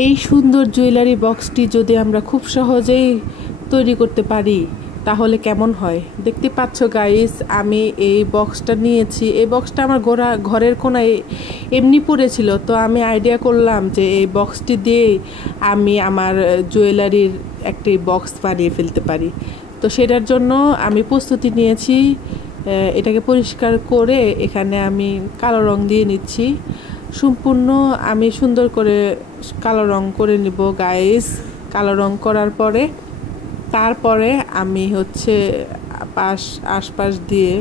এই সুন্দর জুয়েলারি বক্সটি যদি আমরা খুব সহজেই তৈরি করতে পারি তাহলে কেমন হয়। দেখতে পাচ্ছ গাইস, আমি এই বক্সটা নিয়েছি। এই বক্সটা আমার ঘরের কোনায় এমনি পড়েছিল, তো আমি আইডিয়া করলাম যে এই বক্সটি দিয়ে আমি আমার জুয়েলারির একটি বক্স বানিয়ে ফেলতে পারি। তো সেটার জন্য আমি প্রস্তুতি নিয়েছি। এটাকে পরিষ্কার করে এখানে আমি কালো রং দিয়ে নিচ্ছি। সম্পূর্ণ আমি সুন্দর করে কালো রং করে নিব গাইস। কালো রং করার পরে তারপরে আমি হচ্ছে আশপাশ দিয়ে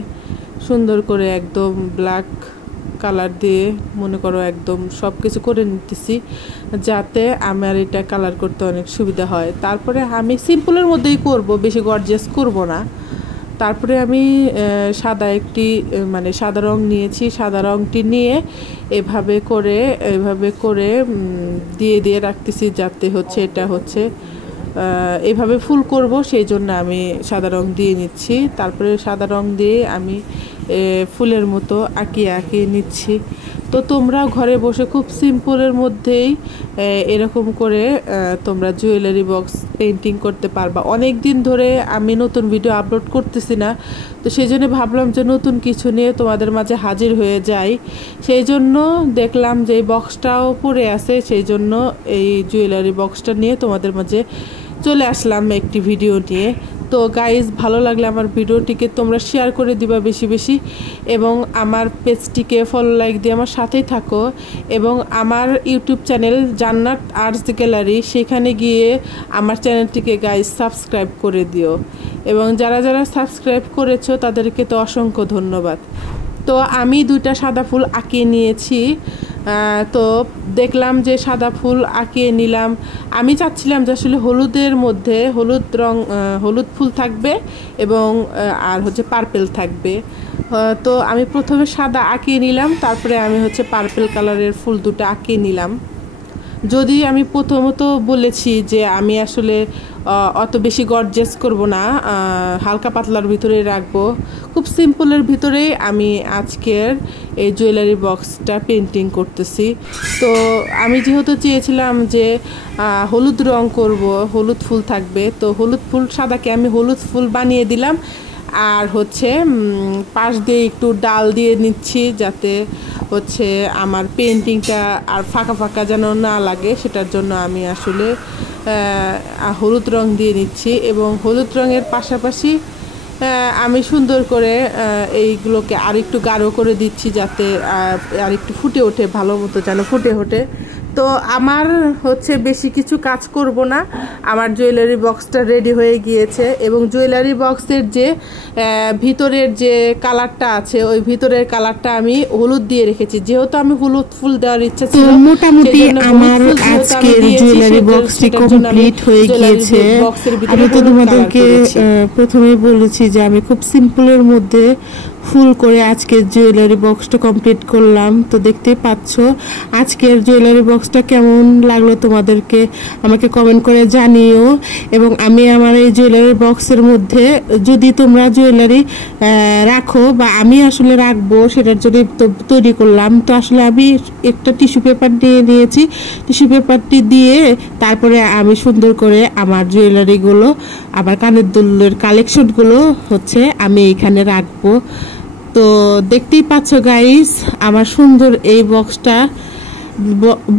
সুন্দর করে একদম ব্ল্যাক কালার দিয়ে মনে করো একদম সব কিছু করে নিতেছি, যাতে আমার এটা কালার করতে অনেক সুবিধা হয়। তারপরে আমি সিম্পলের মধ্যেই করব, বেশি গর্জিয়াস করব না। তারপরে আমি সাদা রং নিয়েছি। সাদা রংটি নিয়ে এভাবে করে দিয়ে রাখতেছি, যাতে হচ্ছে এটা হচ্ছে এইভাবে ফুল করব, সেই জন্য আমি সাদা রং দিয়ে নিচ্ছি। তারপরে সাদা রং দিয়ে আমি ফুলের মতো আঁকিয়ে নিচ্ছি। তো তোমরা ঘরে বসে খুব সিম্পলের মধ্যেই এরকম করে তোমরা জুয়েলারি বক্স পেন্টিং করতে পারবা। অনেক দিন ধরে আমি নতুন ভিডিও আপলোড করতেছি না, তো সেই জন্য ভাবলাম যে নতুন কিছু নিয়ে তোমাদের মাঝে হাজির হয়ে যাই। সেই জন্য দেখলাম যে এই বক্সটাও পড়ে আছে, সেই জন্য এই জুয়েলারি বক্সটা নিয়ে তোমাদের মাঝে চলে আসলাম একটি ভিডিও নিয়ে। তো গাইজ, ভালো লাগলে আমার ভিডিওটিকে তোমরা শেয়ার করে দিবা বেশি বেশি, এবং আমার পেজটিকে ফলো লাইক দিয়ে আমার সাথেই থাকো। এবং আমার ইউটিউব চ্যানেল জান্নাত আর্টস গ্যালারি, সেখানে গিয়ে আমার চ্যানেলটিকে গাইজ সাবস্ক্রাইব করে দিও। এবং যারা যারা সাবস্ক্রাইব করেছো তাদেরকে তো অসংখ্য ধন্যবাদ। তো আমি 2টা সাদা ফুল আঁকিয়ে নিয়েছি। তো দেখলাম যে সাদা ফুল আঁকিয়ে নিলাম। আমি চাচ্ছিলাম যে আসলে হলুদের মধ্যে হলুদ ফুল থাকবে এবং আর হচ্ছে পার্পেল থাকবে। তো আমি প্রথমে সাদা আঁকিয়ে নিলাম, তারপরে আমি হচ্ছে পার্পেল কালারের ফুল 2টা আঁকিয়ে নিলাম। যদি আমি প্রথমত বলেছি যে আমি আসলে অত বেশি গর্জিয়াস করব না, হালকা পাতলার ভিতরে রাখবো, খুব সিম্পলের ভিতরেই আমি আজকের এই জুয়েলারি বক্সটা পেন্টিং করতেছি। তো আমি যেহেতু চেয়েছিলাম যে হলুদ রং করব, হলুদ ফুল থাকবে, তো হলুদ ফুল সাদাকে আমি হলুদ ফুল বানিয়ে দিলাম। আর হচ্ছে পাশ দিয়ে একটু ডাল দিয়ে নিচ্ছি, যাতে হচ্ছে আমার পেন্টিংটা আর ফাঁকা ফাঁকা যেন না লাগে, সেটার জন্য আমি আসলে হলুদ রং দিয়ে নিচ্ছি। এবং হলুদ রঙের পাশাপাশি আমি সুন্দর করে এইগুলোকে আর একটু গাঢ় করে দিচ্ছি, যাতে আর একটু ফুটে ওঠে, ভালো মতো যেন ফুটে ওঠে। তো আমার হচ্ছে বেশি কিছু কাজ করব না, আমার জুয়েলারি বক্সটা রেডি হয়ে গিয়েছে। এবং জুয়েলারি বক্সের যে ভিতরের যে কালারটা আছে, ওই ভিতরের কালারটা আমি হলুদ দিয়ে রেখেছি, যেহেতু আমি হলুদ ফুল দেওয়ার ইচ্ছা ছিল। মোটামুটি আমার আজকের জুয়েলারি বক্সটি কমপ্লিট হয়ে গিয়েছে। আমি তো তোমাদেরকে প্রথমেই বলেছি যে আমি খুব সিম্পলের মধ্যে ফুল করে আজকের জুয়েলারি বক্সটা কমপ্লিট করলাম। তো দেখতেই পাচ্ছ আজকের জুয়েলারি বক্সটা কেমন লাগলো তোমাদেরকে আমাকে কমেন্ট করে জানিও। এবং আমি আমার এই জুয়েলারি বক্সের মধ্যে যদি তোমরা জুয়েলারি রাখো বা আমি আসলে রাখবো, সেটার জন্য তৈরি করলাম। তো আসলে আমি একটা টিস্যু পেপার নিয়েছি, টিস্যু পেপারটি দিয়ে তারপরে আমি সুন্দর করে আমার জুয়েলারিগুলো, আমার কানের দুলের কালেকশনগুলো হচ্ছে আমি এখানে রাখবো। তো দেখতেই পাচ্ছ গাইস, আমার সুন্দর এই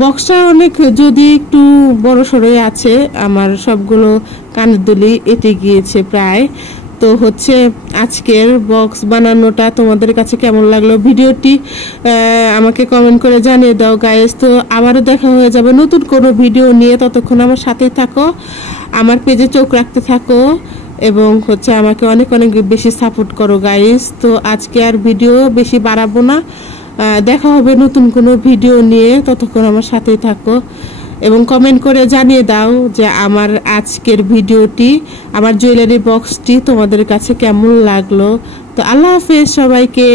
বক্সটা অনেক যদি একটু বড় সড়ই আছে, আমার সবগুলো কানের দুলি এঁটে গিয়েছে প্রায়। তো হচ্ছে আজকের বক্স বানানোটা তোমাদের কাছে কেমন লাগলো, ভিডিওটি আমাকে কমেন্ট করে জানিয়ে দাও গাইস। তো আবারও দেখা হয়ে যাবে নতুন কোনো ভিডিও নিয়ে, ততক্ষণ আমার সাথেই থাকো, আমার পেজে চোখ রাখতে থাকো এবং হচ্ছে আমাকে অনেক অনেক বেশি সাপোর্ট করো গাইস। তো আজকে আর ভিডিও বেশি বাড়াবো না, দেখা হবে নতুন কোনো ভিডিও নিয়ে, ততক্ষণ আমার সাথেই থাকো এবং কমেন্ট করে জানিয়ে দাও যে আমার আজকের ভিডিওটি, আমার জুয়েলারি বক্সটি তোমাদের কাছে কেমন লাগলো। তো আল্লাহ হাফেজ সবাইকে।